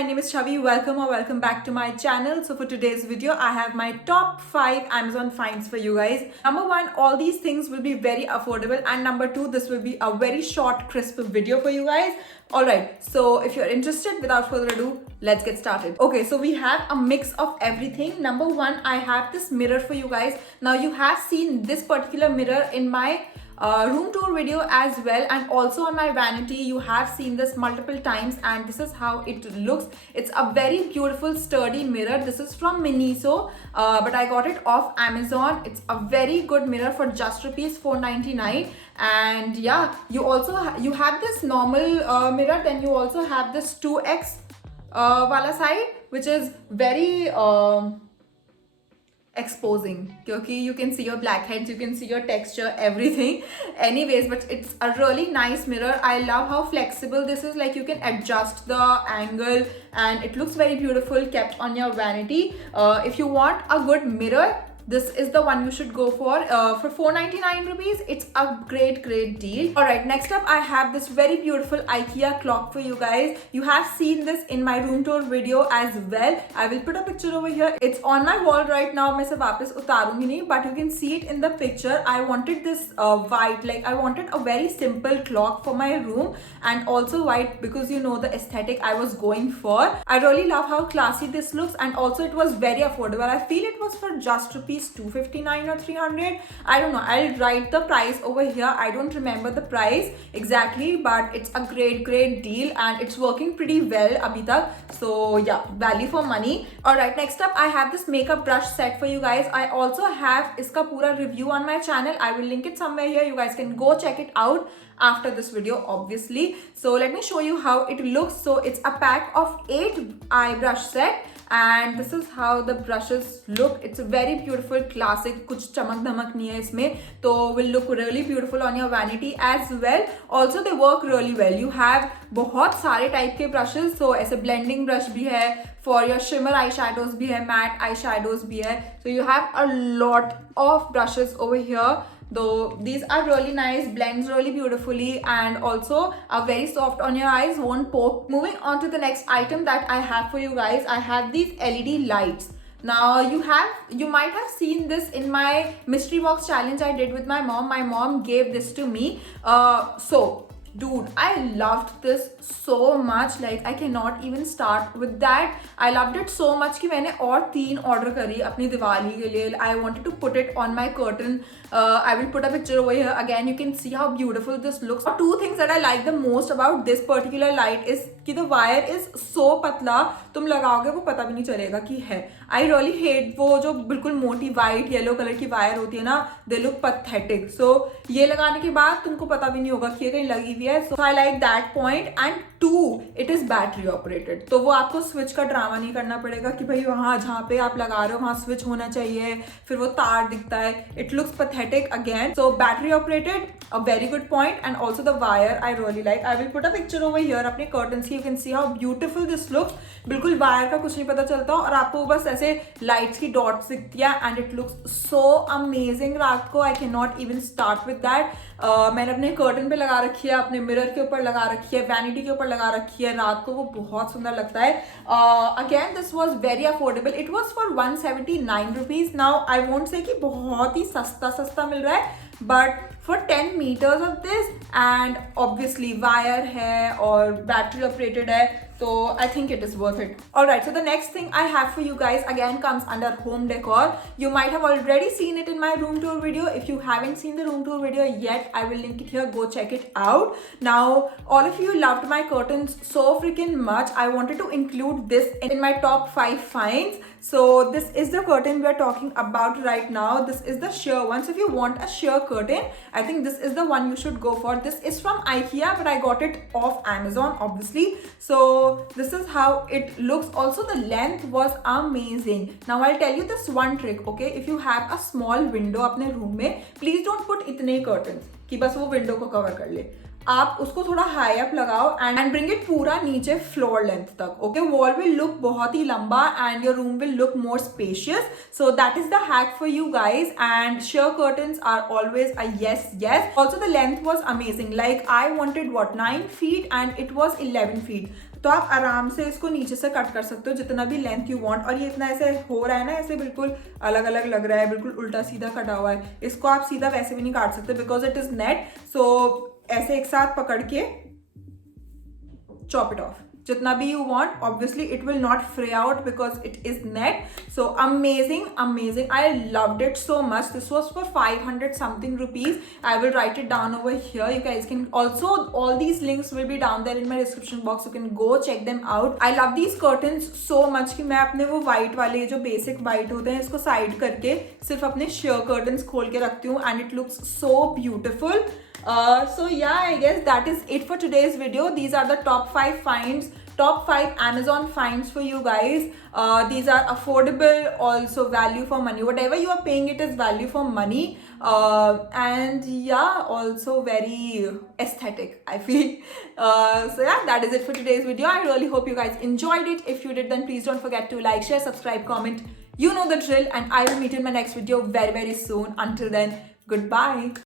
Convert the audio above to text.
my name is Chavi. Welcome or welcome back to my channel. So for today's video, I have my top 5 Amazon finds for you guys. Number 1, all these things will be very affordable, and number 2, this will be a very short, crisp video for you guys. Alright, so if you're interested, without further ado, let's get started. Okay, so we have a mix of everything. Number 1, I have this mirror for you guys. Now you have seen this particular mirror in my room tour video as well, and also on my vanity. You have seen this multiple times, and this is how it looks. It's a very beautiful sturdy mirror. This is from Miniso, but I got it off Amazon. It's a very good mirror for just rupees 4.99. And yeah, you also you have this normal mirror, then you also have this 2x wala side, which is very exposing, क्योंकि you can see your blackheads, you can see your texture, everything. Anyways, but it's a really nice mirror. I love how flexible this is. Like, you can adjust the angle and it looks very beautiful kept on your vanity. If you want a good mirror, this is the one you should go for 4.99 rupees. It's a great deal. Alright, next up I have this very beautiful IKEA clock for you guys. You have seen this in my room tour video as well. I will put a picture over here. It's on my wall right now. मैं इसे वापस उतारूंगी नहीं, but you can see it in the picture. I wanted this white, like I wanted a very simple clock for my room, and also white because you know the aesthetic I was going for. I really love how classy this looks, and also it was very affordable. I feel it was for just rupees 259 or 300. I don't know. I'll write the price over here. I don't remember the price exactly, but it's a great deal, and it's working pretty well abhi tak. So yeah, value for money. Alright, next up I have this makeup brush set for you guys. I also have iska pura review on my channel. I will link it somewhere here. You guys can go check it out after this video, obviously. So let me show you how it looks. So it's a pack of 8 eye brush set, and this is how the brushes look. It's a very beautiful classic, कुछ चमक धमक नहीं है इसमें, तो will look really beautiful on your vanity as well. Also they work really well. You have बहुत सारे type के brushes. So ऐसे blending brush भी है, for your shimmer eyeshadows भी है, matte eyeshadows भी है. So you have a lot of brushes over here. Though these are really nice, blends really beautifully, and also are very soft on your eyes, won't poke. Moving on to the next item that I have for you guys, I have these LED lights. Now you might have seen this in my mystery box challenge I did with my mom. My mom gave this to me. So dude, I loved this so much. Like, I cannot even start with that. I loved it so much कि मैंने और 3 order करी अपनी दिवाली के लिए. I wanted to put it on my curtain. I will put a picture over here. Again, you can see how beautiful this looks. 2 things that I like the most about this particular light is कि the wire is so पतला, तुम लगाओगे वो पता भी नहीं चलेगा कि है. I really hate वो जो बिल्कुल मोटी white yellow color की wire होती है ना, they look pathetic. So ये लगाने के बाद तुमको पता भी नहीं होगा कि ये कहीं लगी हुई है. So I like that point. And 2, it is battery operated. तो वो आपको switch का ड्रामा नहीं करना पड़ेगा कि भाई वहाँ जहाँ पे आप लगा रहे हो वहाँ switch होना चाहिए, फिर वो तार दिखता है. It looks pathetic again. So battery operated, a very good point. And also the wire I really like. I will put a picture over here अपने curtains की. You can see how beautiful this looks. बिल्कुल wire का कुछ नहीं पता चलता, और आपको बस ऐसे lights की dots दिखती है, and it looks so amazing. रात को I cannot even start with that. मैंने अपने कर्टन पे लगा रखी है, अपने मिरर के ऊपर लगा रखी है, वैनिटी के ऊपर लगा रखी है. रात को वो बहुत सुंदर लगता है. Again, this was very affordable. It was for 179 rupees. Now I won't say कि बहुत ही सस्ता मिल रहा है, but for 10 meters of this, and obviously wire है और battery operated है, so I think it is worth it. Alright, so the next thing I have for you guys again comes under home decor. You might have already seen it in my room tour video. If you haven't seen the room tour video yet, I will link it here. Go check it out. Now, all of you loved my curtains so freaking much. I wanted to include this in my top 5 finds. So this is the curtain we are talking about right now. This is the sheer one. So if you want a sheer curtain, I think this is the one you should go for. This is from IKEA, but I got it off Amazon, obviously. So this is how it looks. Also, the length was amazing. Now I'll tell you this one trick, okay? If you have a small window अपने room में, please don't put इतने curtains कि बस वो window को cover कर ले. आप उसको थोड़ा हाई अप लगाओ एंड ब्रिंग इट पूरा नीचे फ्लोर लेंथ तक. ओके, वॉल विल लुक बहुत ही लंबा and your room will look more spacious. So that is the hack for you guys. And sheer curtains are always a yes. Also the length was amazing. Like I wanted what, 9 feet and it was 11 feet. तो आप आराम से इसको नीचे से cut कर सकते हो जितना भी लेंथ यू वांट। और ये इतना ऐसे हो रहा है ना, ऐसे बिल्कुल अलग अलग लग रहा है, बिल्कुल उल्टा सीधा कटा हुआ है, इसको आप सीधा वैसे भी नहीं काट सकते बिकॉज इट इज नेट। सो ऐसे एक साथ पकड़ के chop it off जितना भी you want. Obviously it will not fray out because it is net. So amazing, amazing. I loved it so much. This was for 500 something rupees. I will write it down over here. You guys can also, all these links will be down there in my description box. You can go check them out. I love these curtains so much कि मैं अपने वो white वाले जो basic white होते हैं इसको side करके सिर्फ अपने sheer curtains खोल के रखती हूँ and it looks so beautiful. So yeah, I guess that is it for today's video. These are the top 5 finds, top 5 Amazon finds for you guys. These are affordable, also value for money. Whatever you are paying, it is value for money. And yeah, also very aesthetic, I feel. So yeah, that is it for today's video. I really hope you guys enjoyed it. If you did, then please don't forget to like, share, subscribe, comment. You know the drill, and I will meet you in my next video very, very soon. Until then, goodbye.